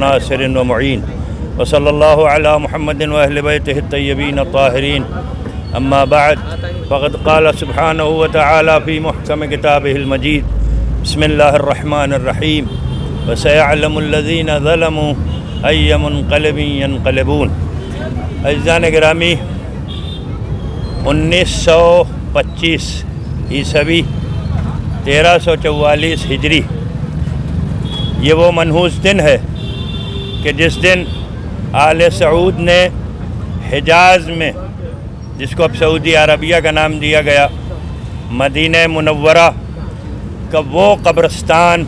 ناصر ومعين وصلى الله على محمد وأهل بيته الطيبين الطاهرين أما بعد فقد قال سبحانه وتعالى في محكم كتابه المجيد بسم الله الرحمن الرحيم وسيعلم الذين ظلموا أي منقلب ينقلبون. عزیزان گرامی، 1925 عیسوی 1344 ہجری یہ وہ منحوس دن ہے کہ جس دن آل سعود نے حجاز میں، جس کو اب سعودی عربیہ کا نام دیا گیا، مدینہ منورہ کا وہ قبرستان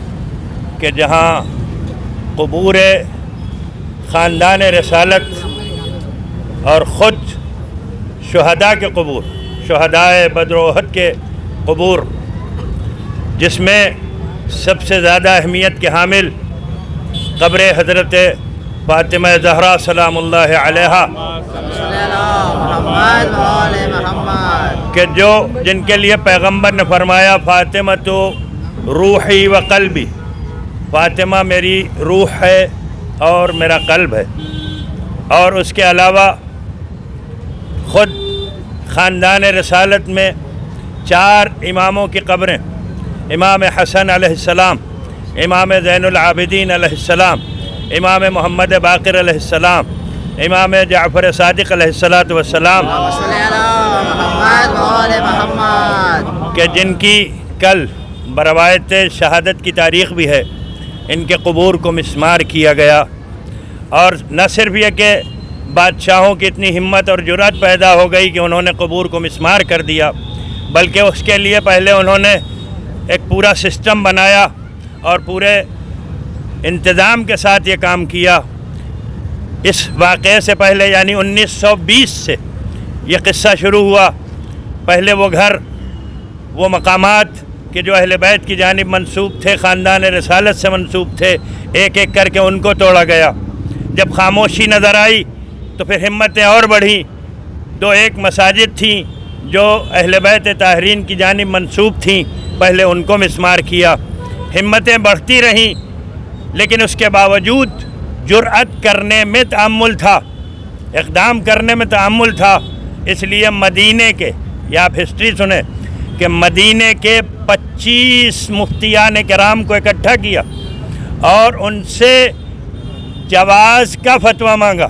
کہ جہاں قبور خاندان رسالت اور خود شہداء کے قبور، شہدائے بدر و احد کے قبور، جس میں سب سے زیادہ اہمیت کے حامل قبر حضرت فاطمہ زہرا سلام اللہ علیہا کہ جن کے لیے پیغمبر نے فرمایا فاطمہ تو روحی و قلبی، فاطمہ میری روح ہے اور میرا قلب ہے. اور اس کے علاوہ خود خاندان رسالت میں 4 اماموں کی قبریں، امام حسن علیہ السلام، امام زین العابدین علیہ السلام، امام محمد باقر علیہ السلام، امام جعفر صادق علیہ السلام کہ جن کی کل بروایت شہادت کی تاریخ بھی ہے، ان کے قبور کو مسمار کیا گیا. اور نہ صرف یہ کہ بادشاہوں کی اتنی ہمت اور جرأت پیدا ہو گئی کہ انہوں نے قبور کو مسمار کر دیا، بلکہ اس کے لیے پہلے انہوں نے ایک پورا سسٹم بنایا اور پورے انتظام کے ساتھ یہ کام کیا. اس واقعے سے پہلے یعنی 1920 سے یہ قصہ شروع ہوا. پہلے وہ گھر، وہ مقامات کہ جو اہل بیت کی جانب منسوب تھے، خاندان رسالت سے منسوب تھے، ایک ایک کر کے ان کو توڑا گیا. جب خاموشی نظر آئی تو پھر ہمتیں اور بڑھیں. ایک مساجد تھیں جو اہل بیت طاہرین کی جانب منسوب تھیں، پہلے ان کو مسمار کیا. ہمتیں بڑھتی رہیں، لیکن اس کے باوجود جرأت کرنے میں تأمل تھا، اقدام کرنے میں تأمل تھا. اس لیے مدینے کے، یا آپ ہسٹری سنیں کہ مدینے کے 25 مفتیان کرام کو اکٹھا کیا اور ان سے جواز کا فتویٰ مانگا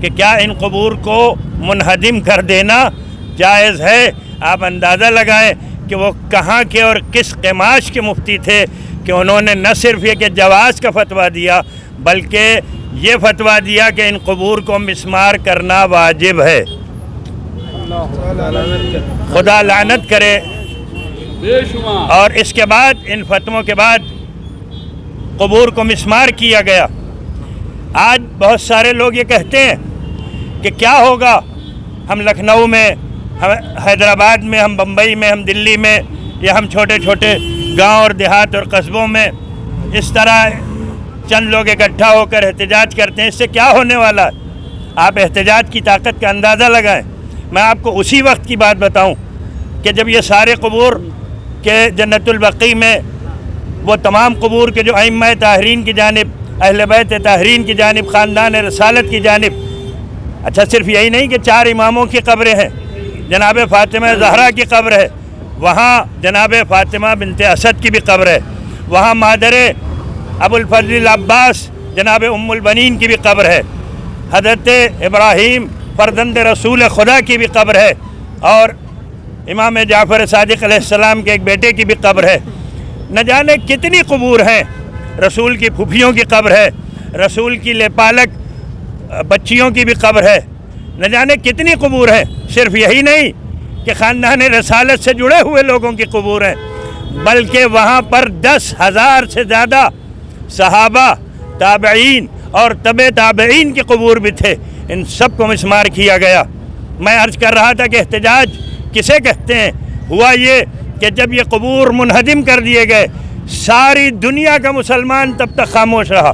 کہ کیا ان قبور کو منہدم کر دینا جائز ہے. آپ اندازہ لگائیں کہ وہ کہاں کے اور کس قماش کے مفتی تھے کہ انہوں نے نہ صرف یہ کہ جواز کا فتویٰ دیا، بلکہ یہ فتویٰ دیا کہ ان قبور کو مسمار کرنا واجب ہے. خدا لعنت کرے. اور اس کے بعد، ان فتووں کے بعد قبور کو مسمار کیا گیا. آج بہت سارے لوگ یہ کہتے ہیں کہ کیا ہوگا، ہم لکھنؤ میں، ہم حیدرآباد میں، ہم بمبئی میں، ہم دلی میں، یا ہم چھوٹے چھوٹے گاؤں اور دیہات اور قصبوں میں اس طرح چند لوگ اکٹھا ہو کر احتجاج کرتے ہیں، اس سے کیا ہونے والا ہے؟ آپ احتجاج کی طاقت کا اندازہ لگائیں. میں آپ کو اسی وقت کی بات بتاؤں کہ جب یہ سارے قبور کے جنت البقیع میں وہ تمام قبور کے جو ائمہ طاہرین کی جانب، اہل بیت طاہرین کی جانب، خاندان رسالت کی جانب، اچھا صرف یہی نہیں کہ 4 اماموں کی قبریں ہیں، جناب فاطمہ زہرا کی قبر ہے، وہاں جناب فاطمہ بنت اسد کی بھی قبر ہے، وہاں مادر ابو الفضل العباس جناب ام البنین کی بھی قبر ہے، حضرت ابراہیم فرزند رسول خدا کی بھی قبر ہے، اور امام جعفر صادق علیہ السلام کے ایک بیٹے کی بھی قبر ہے. نہ جانے کتنی قبور ہیں. رسول کی پھوپھیوں کی قبر ہے، رسول کی لیپالک بچیوں کی بھی قبر ہے. نہ جانے کتنی قبور ہیں. صرف یہی نہیں کہ خاندان رسالت سے جڑے ہوئے لوگوں کی قبور ہیں، بلکہ وہاں پر 10,000 سے زیادہ صحابہ، تابعین اور تبع تابعین کی قبور بھی تھے. ان سب کو مسمار کیا گیا. میں عرض کر رہا تھا کہ احتجاج کسے کہتے ہیں. ہوا یہ کہ جب یہ قبور منہدم کر دیے گئے، ساری دنیا کا مسلمان تب تک خاموش رہا،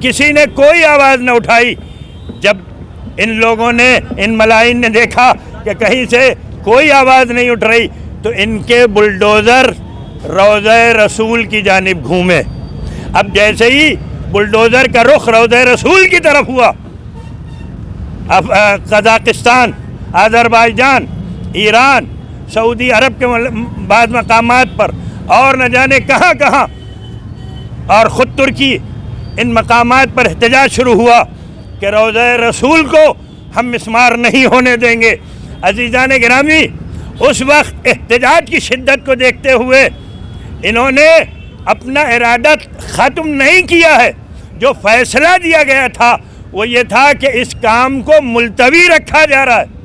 کسی نے کوئی آواز نہ اٹھائی. جب ان لوگوں نے، ان ملائن نے دیکھا کہ کہیں سے کوئی آواز نہیں اٹھ رہی، تو ان کے بلڈوزر روضہ رسول کی جانب گھومے. اب جیسے ہی بلڈوزر کا رخ روضہ رسول کی طرف ہوا. قزاقستان، آذربائیجان، ایران، سعودی عرب کے بعض مقامات پر اور نہ جانے کہاں کہاں، اور خود ترکی، ان مقامات پر احتجاج شروع ہوا کہ روضہ رسول کو ہم مسمار نہیں ہونے دیں گے. عزیزان گرامی، اس وقت احتجاج کی شدت کو دیکھتے ہوئے انہوں نے اپنا ارادہ ختم نہیں کیا ہے. جو فیصلہ دیا گیا تھا وہ یہ تھا کہ اس کام کو ملتوی رکھا جا رہا ہے.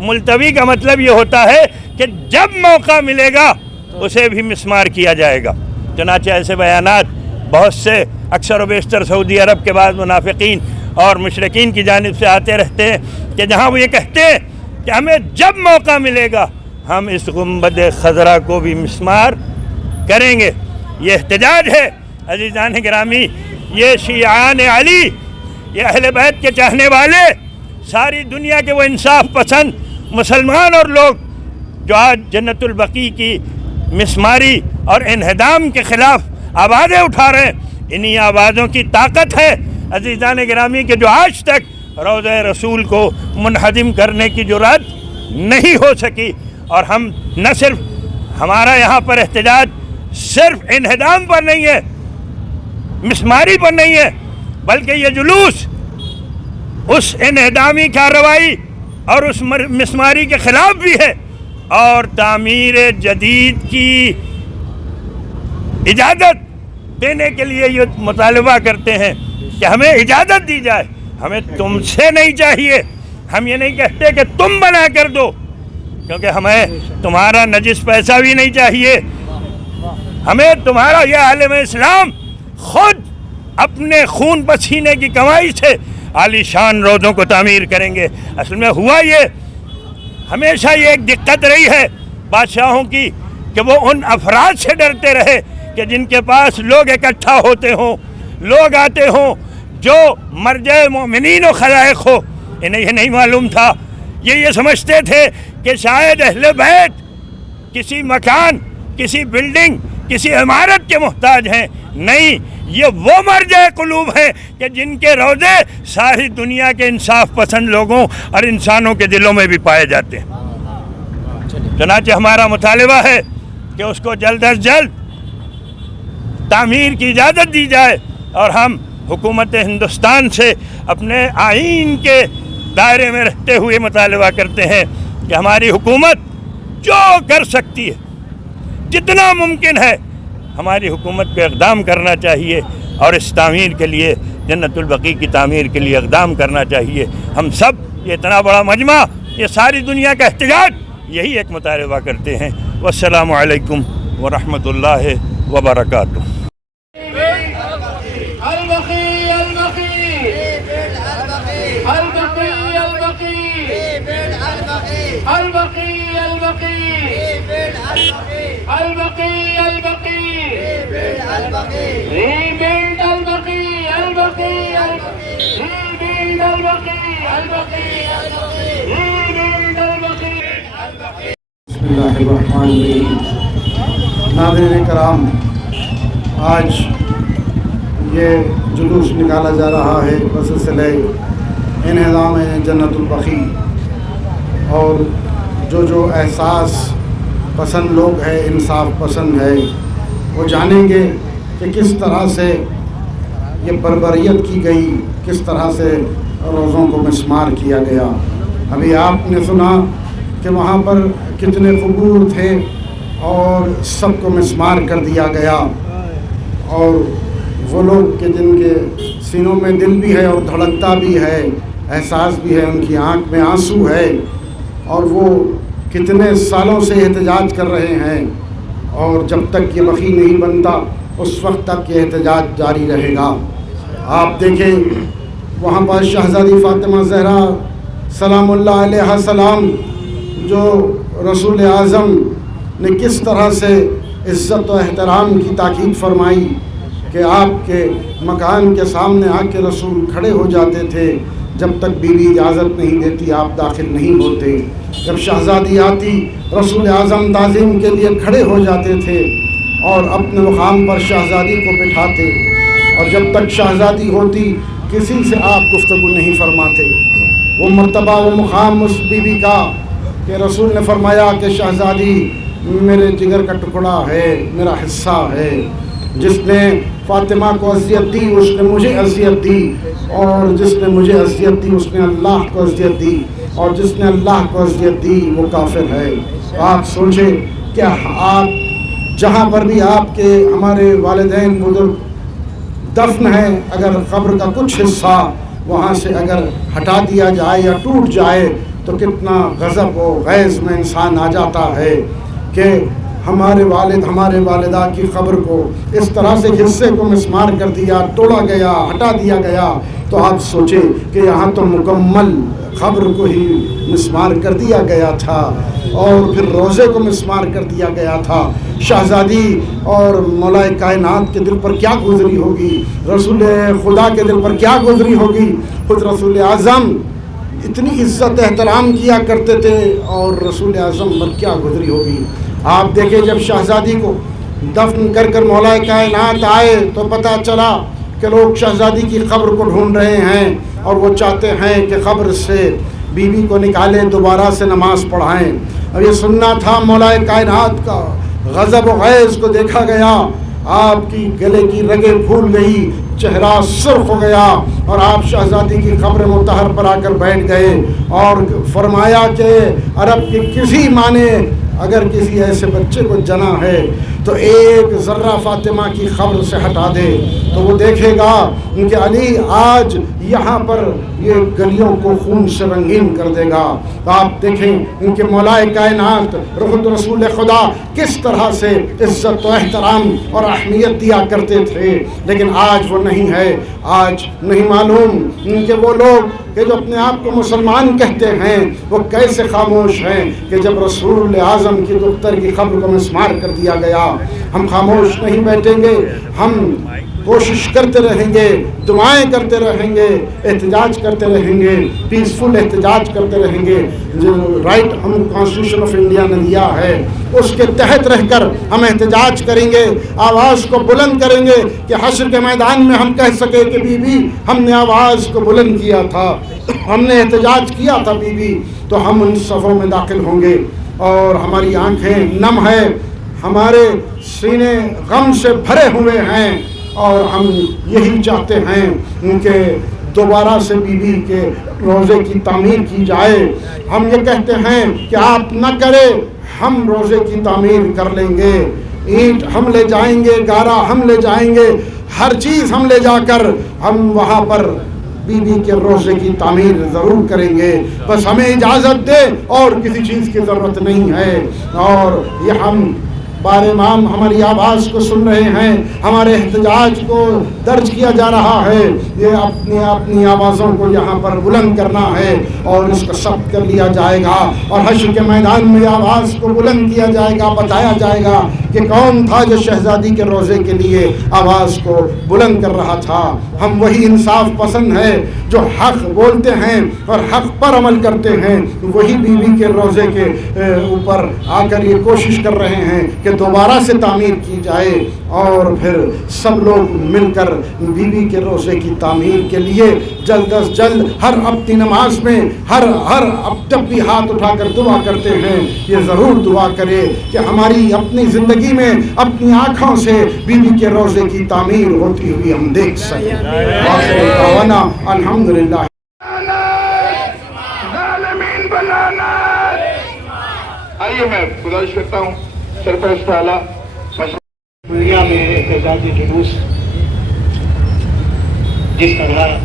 ملتوی کا مطلب یہ ہوتا ہے کہ جب موقع ملے گا اسے بھی مسمار کیا جائے گا. چنانچہ ایسے بیانات بہت سے اکثر و بیشتر سعودی عرب کے بعض منافقین اور مشرکین کی جانب سے آتے رہتے ہیں کہ جہاں وہ یہ کہتے ہیں کہ ہمیں جب موقع ملے گا ہم اس گنبد خضرا کو بھی مسمار کریں گے. یہ احتجاج ہے عزیزان گرامی. یہ شیعان علی، یہ اہل بیت کے چاہنے والے، ساری دنیا کے وہ انصاف پسند مسلمان اور لوگ جو آج جنت البقیع کی مسماری اور انہدام کے خلاف آوازیں اٹھا رہے ہیں، انہی آوازوں کی طاقت ہے عزیزان گرامی کہ جو آج تک روضہ رسول کو منہدم کرنے کی جرات نہیں ہو سکی. اور ہم نہ صرف ہمارا یہاں پر احتجاج صرف انہدام پر نہیں ہے، مسماری پر نہیں ہے، بلکہ یہ جلوس اس انہدامی کارروائی اور اس مسماری کے خلاف بھی ہے، اور تعمیر جدید کی اجازت دینے کے لیے یہ مطالبہ کرتے ہیں کہ ہمیں اجازت دی جائے. ہمیں تم سے نہیں چاہیے، ہم یہ نہیں کہتے کہ تم بنا کر دو، کیونکہ ہمیں تمہارا نجس پیسہ بھی نہیں چاہیے. ہمیں تمہارا، یہ عالم اسلام خود اپنے خون پسینے کی کمائی سے عالی شان روضوں کو تعمیر کریں گے. اصل میں ہوا یہ، ہمیشہ یہ ایک دقت رہی ہے بادشاہوں کی کہ وہ ان افراد سے ڈرتے رہے کہ جن کے پاس لوگ اکٹھا ہوتے ہوں، لوگ آتے ہوں جو مرجع مومنین و خلائق ہو. انہیں یہ نہیں معلوم تھا، یہ سمجھتے تھے کہ شاید اہل بیت کسی مکان، کسی بلڈنگ، کسی عمارت کے محتاج ہیں. نہیں، یہ وہ مرجع قلوب ہیں کہ جن کے روضے ساری دنیا کے انصاف پسند لوگوں اور انسانوں کے دلوں میں بھی پائے جاتے ہیں. چنانچہ ہمارا مطالبہ ہے کہ اس کو جلد از جلد تعمیر کی اجازت دی جائے، اور ہم حکومت ہندوستان سے اپنے آئین کے دائرے میں رہتے ہوئے مطالبہ کرتے ہیں کہ ہماری حکومت جو کر سکتی ہے، جتنا ممکن ہے، ہماری حکومت کو اقدام کرنا چاہیے، اور اس تعمیر کے لیے، جنت البقیع کی تعمیر کے لیے اقدام کرنا چاہیے. ہم سب، یہ اتنا بڑا مجمع، یہ ساری دنیا کا احتجاج، یہی ایک مطالبہ کرتے ہیں. والسلام علیکم ورحمۃ اللہ وبرکاتہ. بسم اللہ الرحمن الرحیم. ناظرین کرام، آج یہ جلوس نکالا جا رہا ہے بسلسلہ انہدام جنت البقیع، اور جو احساس پسند لوگ ہیں، انصاف پسند ہے، وہ جانیں گے کہ کس طرح سے یہ بربریت کی گئی، کس طرح سے روزوں کو مسمار کیا گیا. ابھی آپ نے سنا کہ وہاں پر کتنے قبور تھے اور سب کو مسمار کر دیا گیا، اور وہ لوگ کہ جن کے سینوں میں دل بھی ہے اور دھڑکتا بھی ہے، احساس بھی ہے، ان کی آنکھ میں آنسو ہے، اور وہ کتنے سالوں سے احتجاج کر رہے ہیں، اور جب تک یہ بقیع نہیں بنتا اس وقت تک یہ احتجاج جاری رہے گا. آپ دیکھیں وہاں پر شہزادی فاطمہ زہرا سلام اللہ علیہ السلام، جو رسول اعظم نے کس طرح سے عزت و احترام کی تاکید فرمائی کہ آپ کے مکان کے سامنے آ کے رسول کھڑے ہو جاتے تھے، جب تک بیوی اجازت نہیں دیتی آپ داخل نہیں ہوتے. جب شہزادی آتی رسول اعظم تعظیم کے لیے کھڑے ہو جاتے تھے اور اپنے مقام پر شہزادی کو بٹھاتے اور جب تک شہزادی ہوتی کسی سے آپ گفتگو نہیں فرماتے۔ وہ مرتبہ و مقام اس بی بی کا کہ رسول نے فرمایا کہ شہزادی میرے جگر کا ٹکڑا ہے، میرا حصہ ہے، جس نے فاطمہ کو اذیت دی اس نے مجھے اذیت دی، اور جس نے مجھے اذیت دی اس نے اللہ کو اذیت دی، اور جس نے اللہ کو اذیت دی وہ کافر ہے۔ آپ سوچیں کہ آپ جہاں پر بھی آپ کے ہمارے والدین بزرگ دفن ہیں، اگر قبر کا کچھ حصہ وہاں سے اگر ہٹا دیا جائے یا ٹوٹ جائے تو کتنا غضب و غیظ میں انسان آ جاتا ہے کہ ہمارے والد ہمارے والدہ کی قبر کو اس طرح سے حصے کو مسمار کر دیا، توڑا گیا، ہٹا دیا گیا۔ تو آپ سوچیں کہ یہاں تو مکمل قبر کو ہی مسمار کر دیا گیا تھا، اور پھر روزے کو مسمار کر دیا گیا تھا۔ شہزادی اور مولا کائنات کے دل پر کیا گزری ہوگی، رسول خدا کے دل پر کیا گزری ہوگی۔ خود رسول اعظم اتنی عزت احترام کیا کرتے تھے، اور رسول اعظم پر کیا گزری ہوگی۔ آپ دیکھیں جب شہزادی کو دفن کر کر مولا کائنات آئے تو پتہ چلا کہ لوگ شہزادی کی قبر کو ڈھونڈ رہے ہیں، اور وہ چاہتے ہیں کہ قبر سے بیوی کو نکالیں، دوبارہ سے نماز پڑھائیں۔ اور یہ سننا تھا مولا کائنات کا۔ غضب و غیظ کو دیکھا گیا، آپ کی گلے کی رگیں پھول گئی، چہرہ سرخ ہو گیا، اور آپ شہزادی کی قبر مطہر پر آ کر بیٹھ گئے، اور فرمایا کہ عرب کی کسی ماں نے اگر کسی ایسے بچے کو جنا ہے تو ایک ذرہ فاطمہ کی قبر سے ہٹا دے تو وہ دیکھے گا کہ علی آج یہاں پر یہ گلیوں کو خون سے رنگین کر دے گا۔ تو آپ دیکھیں ان کے مولا کائنات رسول خدا کس طرح سے عزت و احترام اور اہمیت دیا کرتے تھے، لیکن آج وہ نہیں ہے۔ آج نہیں معلوم ان کے وہ لوگ کہ جو اپنے آپ کو مسلمان کہتے ہیں وہ کیسے خاموش ہیں کہ جب رسول اعظم کی دختر کی قبر کو مسمار کر دیا گیا۔ ہم خاموش نہیں بیٹھیں گے، ہم کوشش کرتے رہیں گے، دعائیں کرتے رہیں گے، احتجاج کرتے رہیں گے، پیسفل احتجاج کرتے رہیں گے۔ جو رائٹ ہم کانسٹیٹیوشن آف انڈیا نے دیا ہے اس کے تحت رہ کر ہم احتجاج کریں گے، آواز کو بلند کریں گے کہ حشر کے میدان میں ہم کہہ سکے کہ بی بی ہم نے آواز کو بلند کیا تھا، ہم نے احتجاج کیا تھا بی بی۔ تو ہم ان صفوں میں داخل ہوں گے، اور ہماری آنکھیں نم ہے، ہمارے سینے غم سے بھرے ہوئے ہیں، اور ہم یہی چاہتے ہیں کہ دوبارہ سے بی بی کے روزے کی تعمیر کی جائے۔ ہم یہ کہتے ہیں کہ آپ نہ کرے، ہم روزے کی تعمیر کر لیں گے، اینٹ ہم لے جائیں گے، گارا ہم لے جائیں گے، ہر چیز ہم لے جا کر ہم وہاں پر بی بی کے روزے کی تعمیر ضرور کریں گے۔ بس ہمیں اجازت دے، اور کسی چیز کی ضرورت نہیں ہے۔ اور یہ ہم بار امام ہماری آواز کو سن رہے ہیں، ہمارے احتجاج کو درج کیا جا رہا ہے، یہ اپنی آوازوں کو یہاں پر بلند کرنا ہے، اور اس کو ثبت کر لیا جائے گا، اور حشر کے میدان میں آواز کو بلند کیا جائے گا، بتایا جائے گا کہ کون تھا جو شہزادی کے روزے کے لیے آواز کو بلند کر رہا تھا۔ ہم وہی انصاف پسند ہے جو حق بولتے ہیں اور حق پر عمل کرتے ہیں، وہی بیوی کے روزے کے اوپر آ کر یہ کوشش کر رہے ہیں کہ دوبارہ سے تعمیر کی جائے، اور پھر سب لوگ مل کر بیوی کے روزے کی تعمیر کے لیے جلد از جلد ہر اپنی نماز میں ہر جب بھی ہاتھ اٹھا کر دعا کرتے ہیں یہ ضرور دعا کرے کہ ہماری اپنی زندگی میں اپنی آنکھوں سے بیوی کے روزے کی تعمیر ہوتی ہوئی ہم دیکھ سکیں۔ الحمدللہ۔ آئیے میں گزارش کرتا ہوں سرپرست تعالیٰ دنیا میں احتجاجی جلوس جس طرح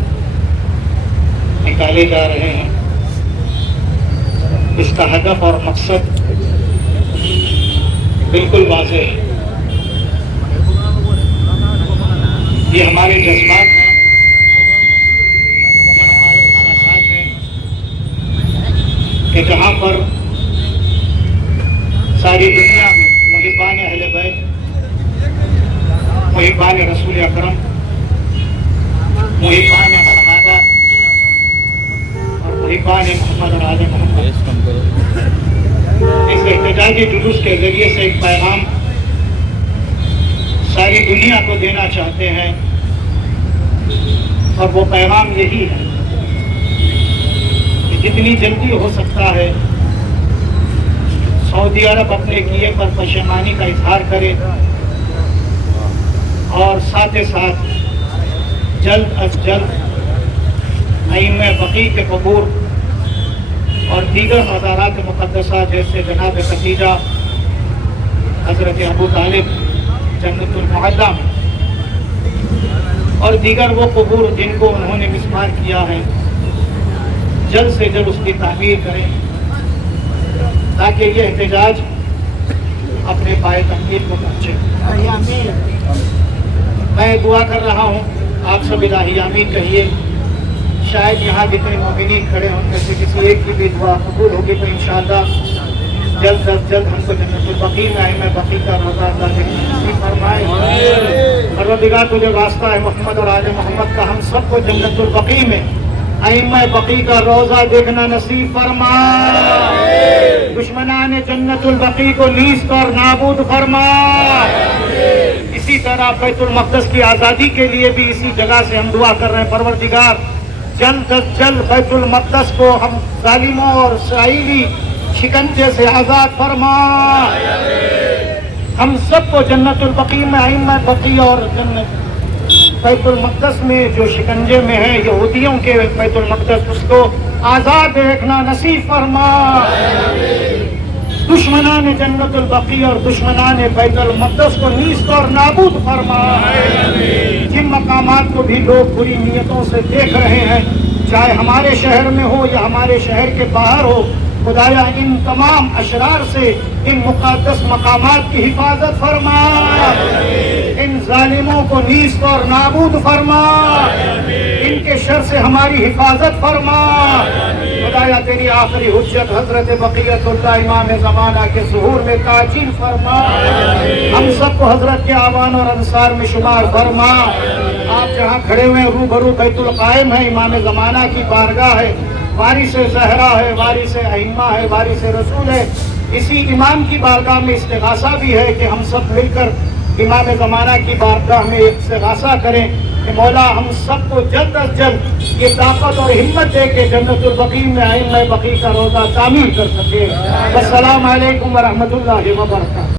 نکالے جا رہے ہیں، اس کا ہدف اور مقصد بالکل واضح ہے۔ یہ ہمارے جذبات ہیں، یہ ہمارے احساسات ہیں کہ جہاں پر ساری دنیا میں محبان اہل بیت، محبان رسول اکرم، محبان صحابہ اور محبان محمد اور آل محمد اس احتجاجی جلوس کے ذریعے سے ایک پیغام ساری دنیا کو دینا چاہتے ہیں اور وہ پیغام یہی ہے کہ جتنی جلدی ہو سکتا ہے سعودی عرب اپنے کیے پر پشیمانی کا اظہار کرے اور ساتھ ساتھ جلد از جلد ائمہ بقی کے قبور اور دیگر مزارات مقدسہ جیسے جناب خدیجہ، حضرت ابو طالب جنت المعلیٰ اور دیگر وہ قبور جن کو انہوں نے مسمار کیا ہے، جلد سے جلد اس کی تعمیر کریں تاکہ یہ احتجاج اپنے پائے تکمیل کو پہنچے۔ میں دعا کر رہا ہوں، آپ سب الہی آمین کہیے۔ شاید یہاں جتنے مومنین کھڑے ہیں ان میں سے کسی ایک کی بھی دعا قبول ہوگی تو انشاءاللہ جلد از جلد ہم کو جنت البقیع میں ائمہ بقی کا روضہ اللہ نصیب فرمائے۔ پروردگار تجھے واسطہ ہے محمد اور آل محمد کا، ہم سب کو جنت البقیع میں ائمہ بقی کا روضہ دیکھنا نصیب فرما۔ دشمنان جنت البقیع کو نیست اور نابود فرما۔ اسی طرح بیت المقدس کی آزادی کے لیے بھی اسی جگہ سے ہم دعا کر رہے ہیں، پروردگار جلد از جلد بیت المقدس کو ہم ظالموں اور اسرائیلی شکنجے سے آزاد فرما۔ ہم سب کو جنت البقیع میں ائمہ بقی اور جنت بیت المقدس میں جو شکنجے میں ہے یہودیوں کے بیت المقدس، اس کو آزاد دیکھنا نصیب فرما۔ دشمنان جنت البقیع اور دشمنان بیت المقدس کو نیست اور نابود فرما۔ جن مقامات کو بھی لوگ بری نیتوں سے دیکھ رہے ہیں، چاہے ہمارے شہر میں ہو یا ہمارے شہر کے باہر ہو، خدایا ان تمام اشرار سے ان مقدس مقامات کی حفاظت فرما۔ ان ظالموں کو نیست اور نابود فرما۔ ان کے شر سے ہماری حفاظت فرما۔ خدایا تیری آخری حجت حضرت بقیت اللہ امام زمانہ کے ظہور میں تعجیل فرما۔ ہم سب کو حضرت کے آوان اور انصار میں شمار فرما۔ آپ جہاں کھڑے ہوئے روبرو بیت القائم ہے، امام زمانہ کی بارگاہ ہے، وارث زہرا ہے، وارث ائمہ ہے، وارث رسول ہے، اسی امام کی بارگاہ میں استغاثہ بھی ہے کہ ہم سب مل کر امام زمانہ کی بارگاہ میں استغاثہ کریں کہ مولا ہم سب کو جلد از جلد یہ طاقت اور ہمت دے کے جنت البقیع میں ائمہ بقیع کا روضہ تعمیر کر سکے۔ السلام علیکم ورحمۃ اللہ وبرکاتہ۔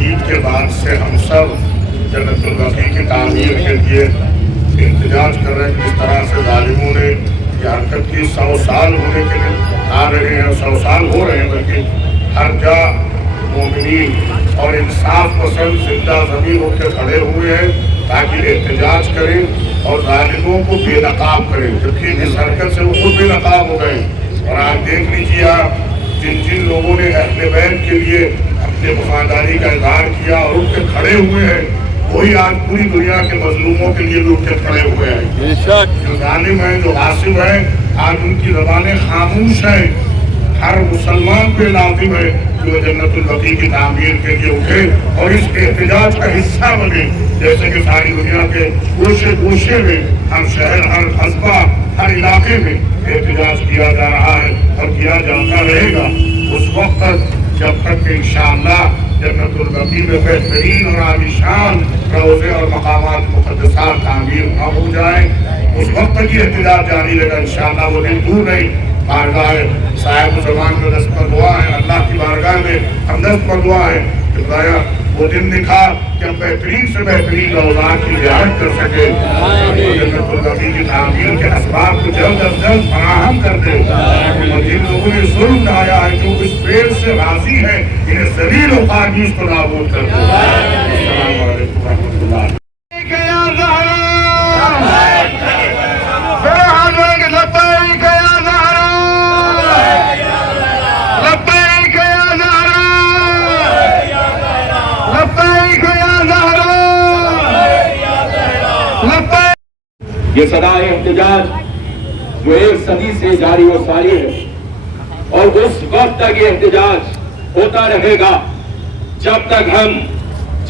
عید کے بعد سے ہم سب جنت البقیع کی تعمیر کے لیے احتجاج کر رہے ہیں۔ جس طرح سے ظالموں نے یہ حرکت کی 100 سال ہونے کے لیے آ رہے ہیں، 100 سال ہو رہے ہیں، بلکہ ہر جا مومنین اور انصاف پسند زندہ ضمیر ہو کے کھڑے ہوئے ہیں تاکہ احتجاج کریں اور ظالموں کو بے نقاب کریں، جبکہ اس حرکت سے وہ خود بے نقاب ہو گئے۔ اور آپ دیکھ لیجیے، جن لوگوں نے اہل بیت کے لیے اپنے وفاداری کا اظہار کیا اور ان کے کھڑے ہوئے ہیں، وہی آج پوری دنیا کے مظلوموں کے لیے بھی اٹھ کے کھڑے ہوئے ہیں۔ جو ظالم ہیں، جو غاصب ہیں، آج ان کی زبانیں خاموش ہیں۔ ہر مسلمان پہ لازم ہے کہ وہ جنت البقیع کی تعمیر کے لیے اٹھے اور اس احتجاج کا حصہ بنے، جیسے کہ ساری دنیا کے گوشے گوشے میں، ہر شہر، ہر قصبہ، ہر علاقے میں احتجاج کیا جا رہا ہے اور کیا جاتا رہے گا اس وقت تک جب تک کہ انشاءاللہ جنت البقیع میں بہترین اور عالیشان روضے اور مقامات مقدسات تعمیر نہ ہو جائیں، اس وقت تک یہ احتجاج جاری رہے گا۔ انشاءاللہ وہ دن دور نہیں۔ بارگاہ صاحب زمان میں دست پر دعا ہے، اللہ کی بارگاہ میں ہم دست پر دعا ہے کہ خدایا وہ دن دکھا کہ ہم بہترین سے بہترین روضات کی زیارت کر سکے، جنت البقیع کی تعمیر کے اسباب کو جلد از جلد فراہم کر دے، اور جن لوگوں نے ظلم ڈھایا ہے، جو اس فعل سے راضی ہے، انہیں ذلیل و خاکیز کو نابود کر دے۔ السلام علیکم ورحمۃ اللہ۔ یہ صدائے احتجاج جو 1 صدی سے جاری و ساری ہے، اور اس وقت تک یہ احتجاج ہوتا رہے گا جب تک ہم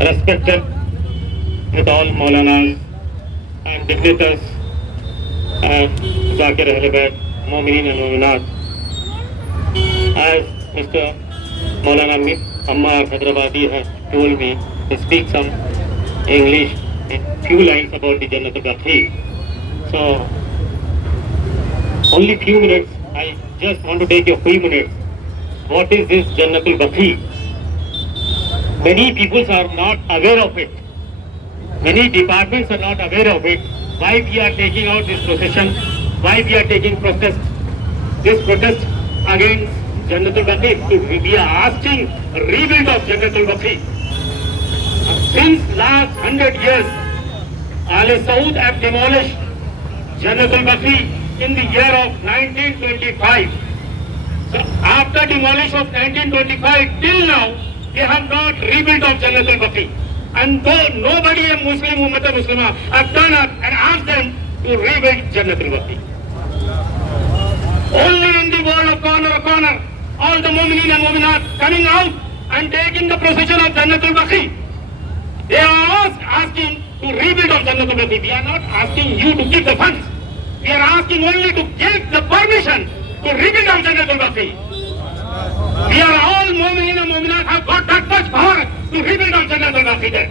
Respected with all Maulanas and dignitaries and Zakir Ahle Bayt, Mu'mineen and Mu'minat. As Mr. Maulana Ammar Hyderabadi has told me to speak some English in few lines about the Jannatul Baqi. So only few minutes. I just want to take a few minutes. What is this Jannatul Baqi? Many people are not aware of it. Many departments are not aware of it. Why we are taking out this procession? Why we are taking this protest against Jannatul Baqi? We are asking rebuild of Jannatul Baqi. Since last 100 years, Al Saud have demolished Jannatul Baqi in the year of 1925. So after demolition of 1925 till now, they have not rebuilt of Jannatul Baqi. And though nobody in Muslim Ummah Muslimah have done up and asked them to rebuild Jannatul Baqi. Only in the world of corner, all the Mu'mineen and Mu'minat coming out and taking the procession of Jannatul Baqi. They are asking to rebuild of Jannatul Baqi. We are not asking you to give the funds. We are asking only to give the permission to rebuild of Jannatul Baqi. We are all Mu'mineen and Mu'minat have got that much power to rebuild of Jannatul Baqi there.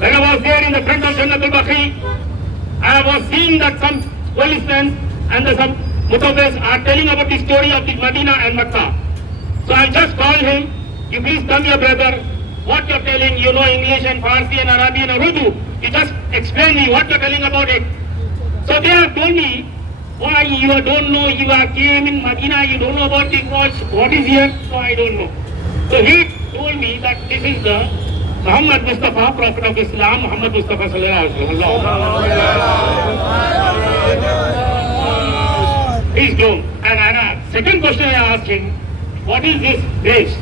When I was there in the front of Jannatul Baqi, I was seeing that some policemen and some Mutawwis are telling about the story of the Medina and Makkah. So I just called him, you please come here brother, what you're telling, you know English and Farsi and Arabic and Urdu, you just explain me what you're telling about it. So they have told me, why you don't know, you are came in Medina, you don't know about the what is here, so I don't know. So he told me that this is the Muhammad Mustafa, Prophet of Islam, Muhammad Mustafa sallallahu alaihi wasallam. He's grown. And second question I asked him, what is this grace?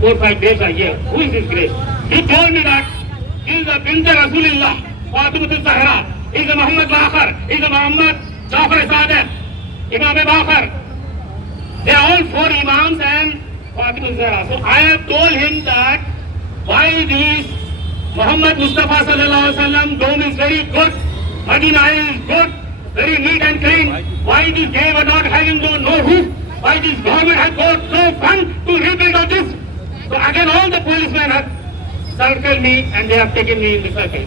4 or 5 graves are here. Who is this grace? He told me that he is a Bint Rasulullah, Fatimatul Zahra, he is a Muhammad Baqir, he is a Muhammad Jafar Sadiq, Imam Baqir. They are all 4 Imams and Fatimatul Zahra. So I have told him that why these Muhammad Mustafa sallallahu alaihi wasallam dome is very good, Medina is good, very neat and clean. Why these grave are not having no roof? Why this government has got no fund to rebuild of this? So again all the policemen have circled me and they have taken me in the circle.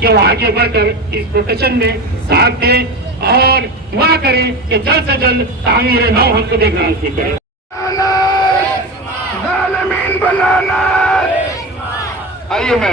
کہ وہ آگے بڑھ کر اس protection میں ساتھ دیں اور دعا کریں کہ جلد سے جلد تعمیر نو ہم کو دیکھنا نصیب کریں. ظالمین بنانا. آئیے میں